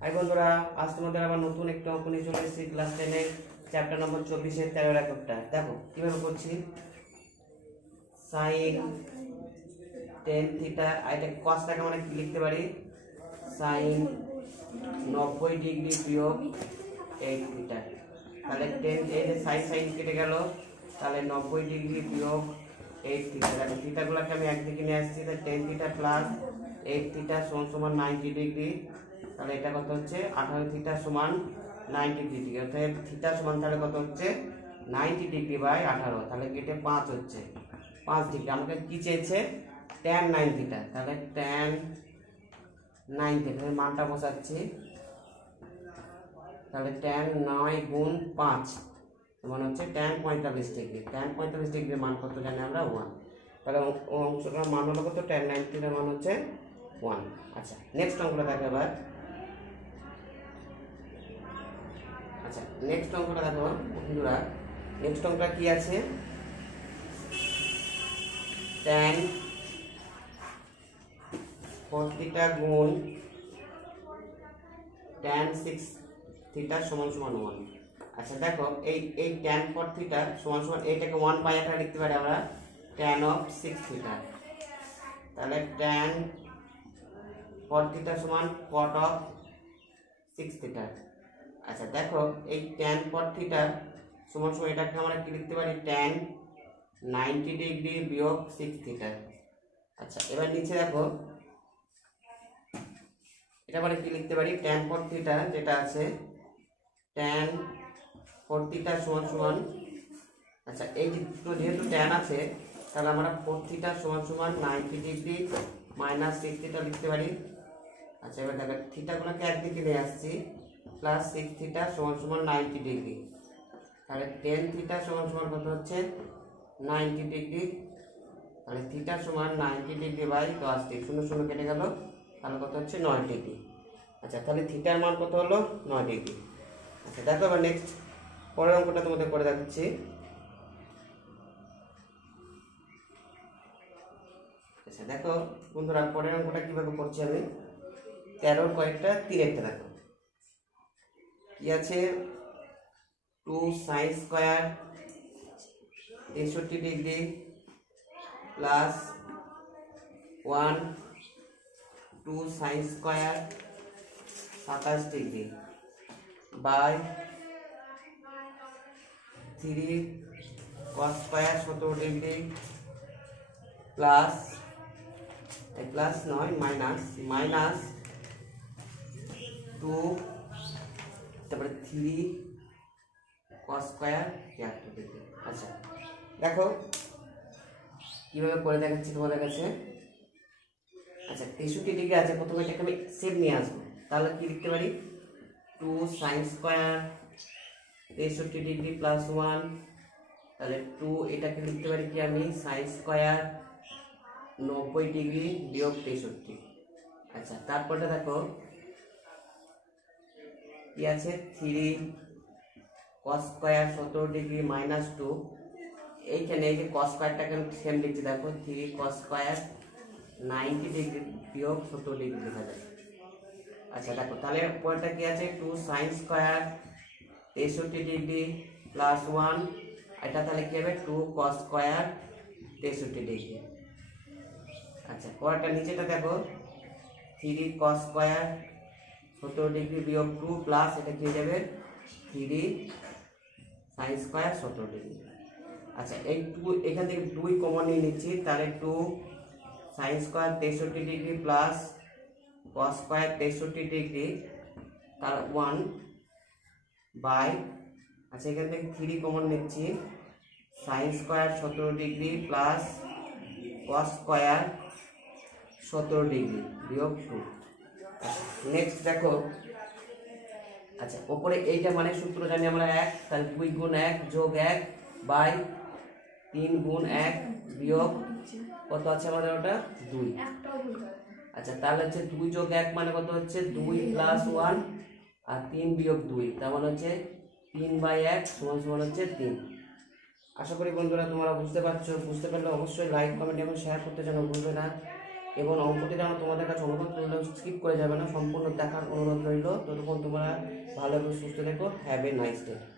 High বন্ধুরা, আজ তোমাদের আবার নতুন একটি অঙ্ক নিয়ে চলে এসেছি ক্লাস 10 এর চ্যাপ্টার নম্বর 24 এর 13 এককটা। দেখো কিভাবে করছি। sin tan থিটা, এটা cos টাকে আমরা কি লিখতে পারি, sin 90 ডিগ্রি বিয়োগ 8 থিটা। তাহলে tan এই যে sin কেটে গেল, তাহলে 90 ডিগ্রি বিয়োগ 8 থিটা। দেখো থিটাগুলোকে আমি একদিকে নিয়ে আসছি, তাহলে tan থিটা প্লাস 8 থিটা সমান 90 ডিগ্রি। তাহলে এটা কত হচ্ছে 18 থিটা সমান 90 ডিগ্রি। অর্থাৎ থিটা সমান তাহলে কত হচ্ছে 90 ডিগ্রি বাই 18। তাহলে কেটে 5 হচ্ছে 5 ডিগ্রি। আমাকে কি চেয়েছে tan 9 থিটা। তাহলে tan 9 থিটা মানটা বসাচ্ছি। তাহলে tan 9 গুণ 5 মানে হচ্ছে tan 45 ডিগ্রি। tan 45 ডিগ্রির মান কত জানি আমরা 1। তাহলে অংশটার মান হলো কত, tan 9 থিটার মান হচ্ছে 1। আচ্ছা নেক্সট অঙ্কটা দেখো এবার। আচ্ছা নেক্সট অঙ্কটা দেখো বন্ধুরা, নেক্সট অঙ্কটা কি আছে, tan 4 থিটা গুণ tan 6 থিটা সমান 1। আচ্ছা দেখো এই tan 4 থিটা সমান এইটাকে 1 বাই আকারে লিখতে পারি আমরা tan অফ 6 থিটা। তাহলে tan 4 থিটা সমান cot অফ 6 থিটা। আচ্ছা দেখো এই tan 4 থিটা সমান এটাকে আমরা কি লিখতে পারি tan 90 ডিগ্রি বিয়োগ 6 থিটা। আচ্ছা এবার নিচে দেখো এটা মানে কি লিখতে পারি tan 4 থিটা যেটা আছে tan 4 থিটা সমান আচ্ছা এই যেহেতু tan আছে তাহলে আমরা 4 থিটা সমান 90 ডিগ্রি মাইনাস 6 থিটা লিখতে পারি। আচ্ছা এবার দেখো থিটাগুলোকে একদিকে নিয়ে আসছি, প্লাস 6 থিটা সমান 90 ডিগ্রি। তাহলে tan থিটা সমান কত হচ্ছে 90 ডিগ্রি। তাহলে থিটা সমান 90 ডিগ্রি বাই 10 ডিগ্রি, 0 0 কেটে গেল, তাহলে কত হচ্ছে 9 ডিগ্রি। আচ্ছা তাহলে থিটার মান কত হলো 9 ডিগ্রি। আচ্ছা দেখো এবার নেক্সট পরের অঙ্কটা তোমাদের করে দেখাচ্ছি। আচ্ছা দেখো বন্ধুরা পরের অঙ্কটা কিভাবে করছি আমি, 13 কয়েকটা 3 দেখো কি আছে, 2 sin square 63 degree plus 1 2 sin square 27 degree by 3 cos square 17 degree plus plus নয় মাইনাস 2 তারপরে 3 cos স্কয়ার 73 ডিগ্রি। আচ্ছা দেখো কিভাবে করে দেখাচ্ছি তোমাদের কাছে। আচ্ছা 63 ডিগ্রি আছে, প্রথমে এটাকে আমি সেভ নিয়ে আসবো। তাহলে কি লিখতে পারি 2 sin স্কয়ার 63 ডিগ্রি প্লাস 1। তাহলে 2 এটাকে লিখতে পারি কি আমি sin স্কয়ার 90 ডিগ্রি বিয়োগ 63। আচ্ছা তারপরে দেখো কি আছে 3 cos স্কয়ার 17 ডিগ্রি মাইনাস 2। এইখানে এই যে cos স্কয়ারটাকে আমি সেম লিখছি, দেখো 3 cos স্কয়ার 90 ডিগ্রি বিয়োগ 17 ডিগ্রি লেখা যায়। আচ্ছা দেখো তাহলে পরেরটা কি আছে 2 sin স্কয়ার 63 ডিগ্রি প্লাস 1। এটা তাহলে কি হবে 2 cos স্কয়ার 63 ডিগ্রি। আচ্ছা পরেরটা নিচেটা দেখো 3 cos স্কয়ার 17 ডিগ্রি বিয়োগ 2 প্লাস এটা কি হয়ে যাবে 3 sin স্কয়ার 17 ডিগ্রি। আচ্ছা এই 2 এখান থেকে 2 কমন নিয়ে নিচ্ছি, তাহলে 2 sin square 63 degree plus cos square 63 degree তার 1 বাই, আচ্ছা এখান থেকে 3 কমন নিচ্ছি, sin square 17 degree plus cos square 17 degree বিয়োগ 2। নেক্সট দেখো আচ্ছা উপরে এইটা মানে সূত্র জানি আমরা 1, তাহলে 2 গুণ 1 যোগ 1 বাই 3 গুণ 1 বিয়োগ কত আছে আমাদের ওটা 2। আচ্ছা তাহলে হচ্ছে 2 যোগ 1 মানে কত হচ্ছে 2 প্লাস 1 আর 3 বিয়োগ 2, তার মানে হচ্ছে 3 বাই 1 সমান হচ্ছে 3। আশা করি বন্ধুরা তোমরা বুঝতে পারছো। বুঝতে পারলে অবশ্যই লাইক কমেন্ট এবং শেয়ার করতে যেন ভুলবে না। এবং অঙ্কটি যেন তোমাদের কাছে অনুরোধ রইল, স্কিপ করে যাবে না, সম্পূর্ণ দেখার অনুরোধ রইল। ততক্ষণ তোমরা ভালোভাবে সুস্থ থেকো। Have a nice day.